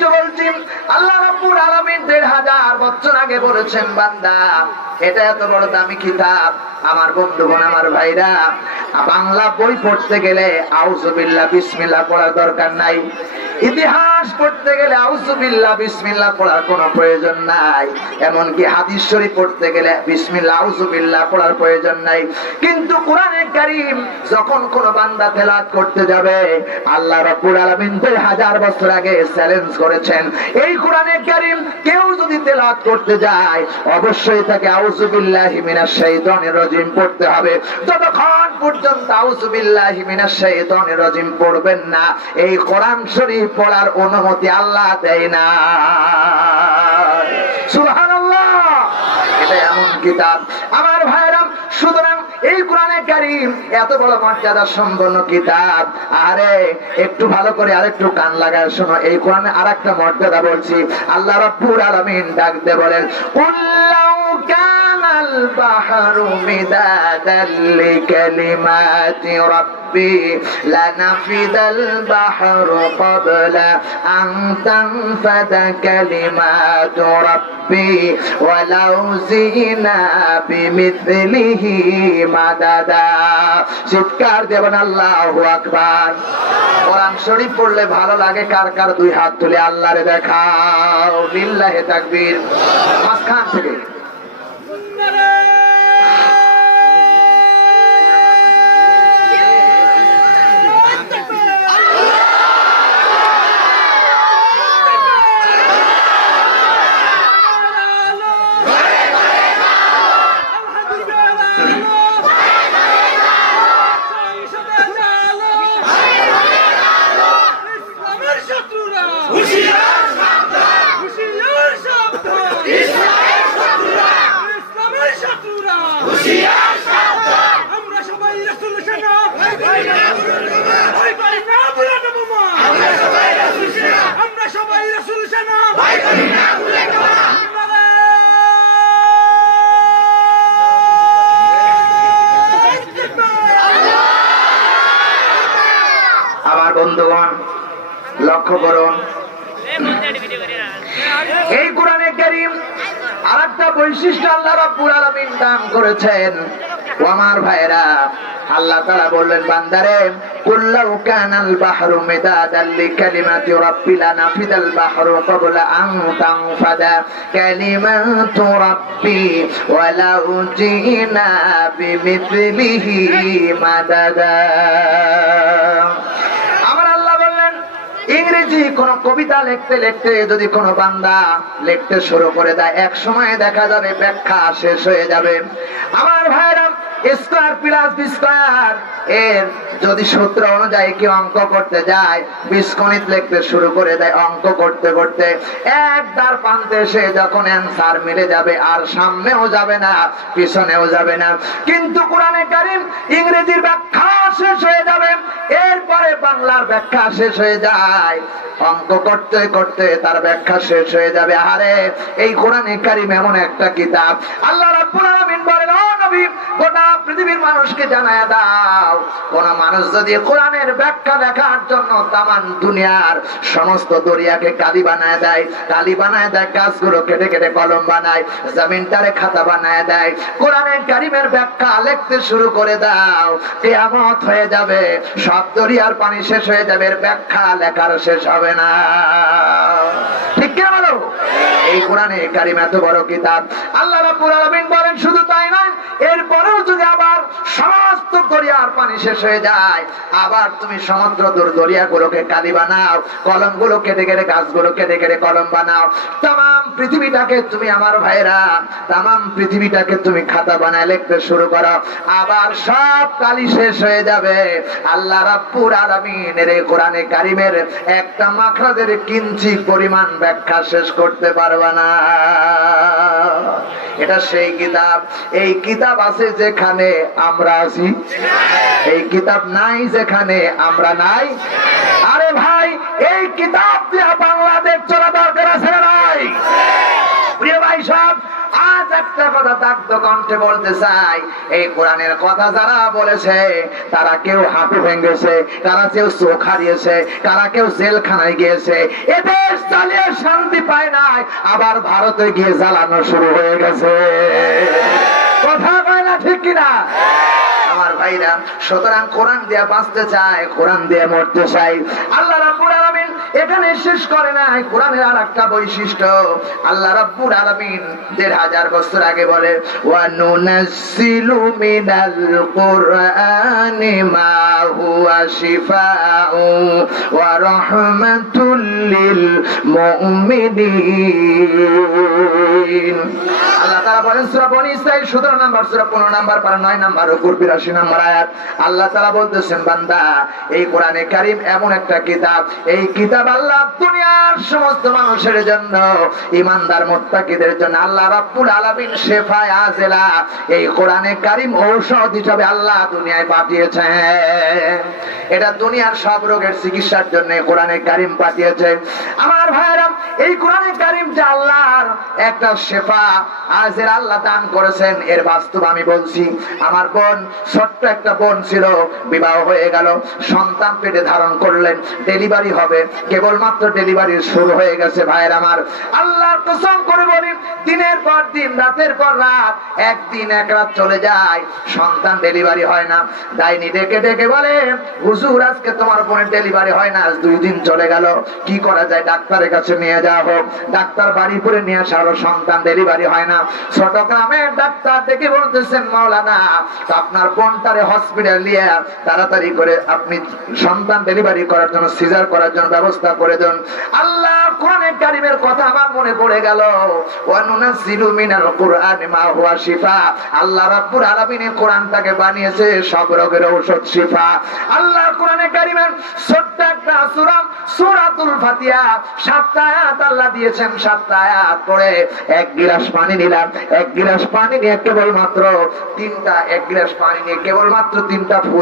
বৈশিষ্ট্য বলছি আল্লাহ রাব্বুল আলামিন দেড় হাজার বছর আগে বলেছেন, বান্দা, এটা এত বড় দামি কিতাব। আমার বন্ধুগণ, আমার ভাইরা, বাংলা বই পড়তে গেলে আউজুবিল্লাহ বিসমিল্লাহ পড়ার দরকার নাই। ইতিহাস পড়তে গেলে আউজুবিল্লাহ বিসমিল্লাহ পড়ার কোনো প্রয়োজন নাই। এমনকি হাদিস শরীফ পড়তে গেলে বিসমিল্লাহ আউজুবিল্লাহ পড়ার প্রয়োজন নাই। কিন্তু কোরআনে কারীম যখন কোন বান্দা তেলাওয়াত করতে যাবে, আল্লাহ রাব্বুল আলামিন দুই হাজার বছর আগে চ্যালেঞ্জ করেছেন এই কোরআনে কারীম কেউ যদি তেলাওয়াত করতে যায়, অবশ্যই তাকে আউজুবিল্লাহি মিনাশ শাইতানির রাজিম পড়তে হবে। যতক্ষণ পর্যন্ত আউজুবিল্লাহি মিনাশ শাইতানির রাজিম পড়বেন না, এই কোরআন শরীফ পড়ার অনুমতি আল্লাহ দেয় না। সুবহানাল্লাহ! এটা এমন কিতাব। আমার ভাইরা কোরআনে কারিম, এত বড় মর্যাদা সম্পন্ন কিতাব। আরে, একটু ভালো করে আরেকটু কান লাগায় শোনো। এই কোরআনে আরেকটা মর্যাদা বলছি। আল্লাহ রাব্বুল আলামিন ডাক বলেন কুল্লাউ কানাল বাহরু মিদাদাল লিকালিমাতি রাব্বি লানাফিদাল বাহরু ক্বাবলা আন তানফাদা কালিমাতু রাব্বি ওয়ালাউ জিনা বিমিথলিহি মাদাদা চিৎকার দেবেন আল্লাহু আকবার। কোরআন শরীফ পড়লে ভালো লাগে, কার কার দুই হাত তুলে আল্লাহরে দেখাও। লিল্লাহে তাকবীর। মাঝখান থেকে। আমরা সবাই রাসূল সেনা আমরা সবাই রাসূল সেনা আমার বন্ধুগণ লক্ষ্য করুন এই কোরআনে কারীম আরেকটা বৈশিষ্ট্য আল্লাহ রাব্বুল আলামিন দান করেছেন। ও আমার ভাইরা আল্লাহ তাআলা বললেন, বান্দারে কুল্লাউ কানাল বাহরু মিদাদাল লিকালিমাতি রাব্বি লানাফিদাল বাহরু ক্বাবলা আন তানফাদা কালিমাতু রাব্বি ওয়ালাউ জিনা বিমিথলিহি মাদাদা। ইংরেজি কোন কবিতা লিখতে লিখতে যদি কোন বান্দা লিখতে শুরু করে দেয়, এক সময় দেখা যাবে ব্যাখ্যা শেষ হয়ে যাবে। আমার ভাইরা স্কোয়ার প্লাস বি এর যদি সূত্র অনুযায়ী কি অঙ্ক করতে যায়, বীজগণিত লিখতে শুরু করে দেয় অঙ্ক করতে করতে। একবার প্রান্তে এসে যখন অ্যান্সার মিলে যাবে, আর সামনেও যাবে না, পিছনেও যাবে না। কিন্তু কোরআনে কারিম ইংরেজির ব্যাখ্যা শেষ হয়ে যাবে। এরপরে বাংলার ব্যাখ্যা শেষ হয়ে যায়। অঙ্ক করতে করতে তার ব্যাখ্যা শেষ হয়ে যাবে। আরে এই কোরআনে কারিম এমন একটা কিতাব। আল্লাহ রাব্বুল আলামিন গোটা পৃথিবীর মানুষকে জানায় দাও, কোন মানুষ যদি কোরআনের ব্যাখ্যা দেখার জন্য তামান দুনিয়ার সমস্ত দরিয়াকে কালি বানায় দেয়, কালি বানায় দেয়, গাছগুলো কেটে কেটে কলম বানায় খাতা বানায় দেয়, কোরআনের কারিমের ব্যাখ্যা লিখতে শুরু করে দাও, কেয়ামত হয়ে যাবে, সব দরিয়ার পানি শেষ হয়ে যাবে ব্যাখ্যা লেখার শেষ হবে না। ঠিক কে বলো? এই কোরআনে কারিম এত বড় কিতাব। আল্লাহ রাব্বুল আলামিন বলেন, শুধু দরিয়ার পানি শেষ হয়ে যায়। আবার তুমি সমুদ্র দূর কালি বানাও কেটে কেটে, গাছগুলো কেটে কেটে কলম বানাও। তাম পৃথিবীটাকে তুমি আমার ভাইরা তাম পৃথিবীটাকে তুমি খাতা বানায় লিখতে শুরু করো। আবার সব কালি শেষ হয়ে যাবে। আল্লাহ কোরআনে কারিমের একটা পরিমাণ ব্যাখ্যা শেষ করতে পারবে না। এটা সেই কিতাব। এই কিতাব আছে যেখানে আমরা আছি। এই কিতাব নাই যেখানে আমরা নাই। আরে ভাই, এই কিতাব দিয়ে বাংলাদেশ চলা দরকার আছে নাই? প্রিয় ভাই সব আজ একটা কথা দাগ্ধ কণ্ঠে বলতে চাই। এই কোরআনের কথা যারা বলেছে, তারা কেউ হাঁটু ভেঙেছে, তারা কেউ চোখ হারিয়েছে, তারা কেউ জেলখানায় গিয়েছে। এ দেশ চালিয়ে শান্তি পায় নাই, আবার ভারতে গিয়ে জ্বালানো শুরু হয়ে গেছে। কথা কয় না ঠিক কিনা? আমার ভাইরা, সুতরাং কোরআন দিয়া বাঁচতে চায়, কোরআন দিয়ে মরতে চাই আল্লাহ রাব্বুল আলামিন এখানে শেষ করে নাই, কোরআনের আর একটা বৈশিষ্ট্য। আল্লাহ রাব্বুল আলামিন দেড় হাজার বছর আগে বলে ওয়া নুনাজ্জিলু মিনাল কুরআনি মা হুয়া শিফাউ ওয়া রাহমাতুল লিল মুমিনিন। আল্লাহ তাআলা বলেন, সূরা বনী ইসরাইল 17 নাম্বার, সূরা 15 নাম্বার, পারা 9 নাম্বার, উপর 82 নাম্বার আয়াত। আল্লাহ বলতেছেন, বান্দা, এই কোরআনে এমন একটা কিতাব। এই কিতাব আল্লাহ দুনিয়ার সমস্ত মানুষের জন্য ইমানদার জন্য। আল্লাহ রাব্বুল আলামিন শেফায়ে আজেলা, এই কোরআনে ঔষধ হিসাবে আল্লাহ দুনিয়ায় পাঠিয়েছেন। এটা দুনিয়ার সব রোগের চিকিৎসার জন্য কোরআনে কারীম পাঠিয়েছে। আমার ভাইরা এই কোরআনে কারীম যে আল্লাহর একটা শেফা আজের আল্লাহ দান করেছেন। এর বাস্তব আমি বলছি, আমার বোন, ছোট্ট একটা বোন ছিল, বিবাহ হয়ে গেল, সন্তান পেটে ধারণ করলেন, ডেলিভারি হবে। কেবলমাত্র ডেলিভারি শুরু হয়ে গেছে, ভাইয়ের আমার। আল্লাহ কসম করে বলি, দিনের পর দিন, রাতের পর রাত, একদিন এক রাত চলে যায়, সন্তান ডেলিভারি হয় না। ডাইনি ডেকে ডেকে বলে, হুজুর, আজকে তোমার বোনের ডেলিভারি হয় না, আজ দুই দিন চলে গেল। কি করা যায়? ডাক্তারের কাছে নিয়ে যাওয়া হোক। ডাক্তার বাড়ি করে নিয়ে আসা আরও সন্তান ডেলিভারি হয় না। ছোট গ্রামের ডাক্তার দেখে বলতেছেন মৌলানা আপনার বোনটারে হসপিটাল নিয়ে তাড়াতাড়ি করে আপনি সন্তান ডেলিভারি করার জন্য সিজার করার জন্য ব্যবস্থা করে দেন। আল্লাহ কোরআনের কারিমের কথা আমার মনে পড়ে গেল। মিনাল কুরআনি মা হুয়া শিফা। আল্লাহ রাব্বুল আলামিন কোরআনটাকে বানিয়েছে সব রোগের ঔষধ শিফা। আল্লাহ কোরআনে কারিমের ছোট্ট একটা সূরা সূরাতুল ফাতিয়া সাতটা আয়াত আল্লাহ দিয়েছেন, সাতটা আয়াত পড়ে এক গিলাস পানি নিলাম। এক গিলাস পানি নিয়ে কেবলমাত্র তিনটা, এক গিলাস পানি নিয়ে কেবলমাত্র তিনটা ফু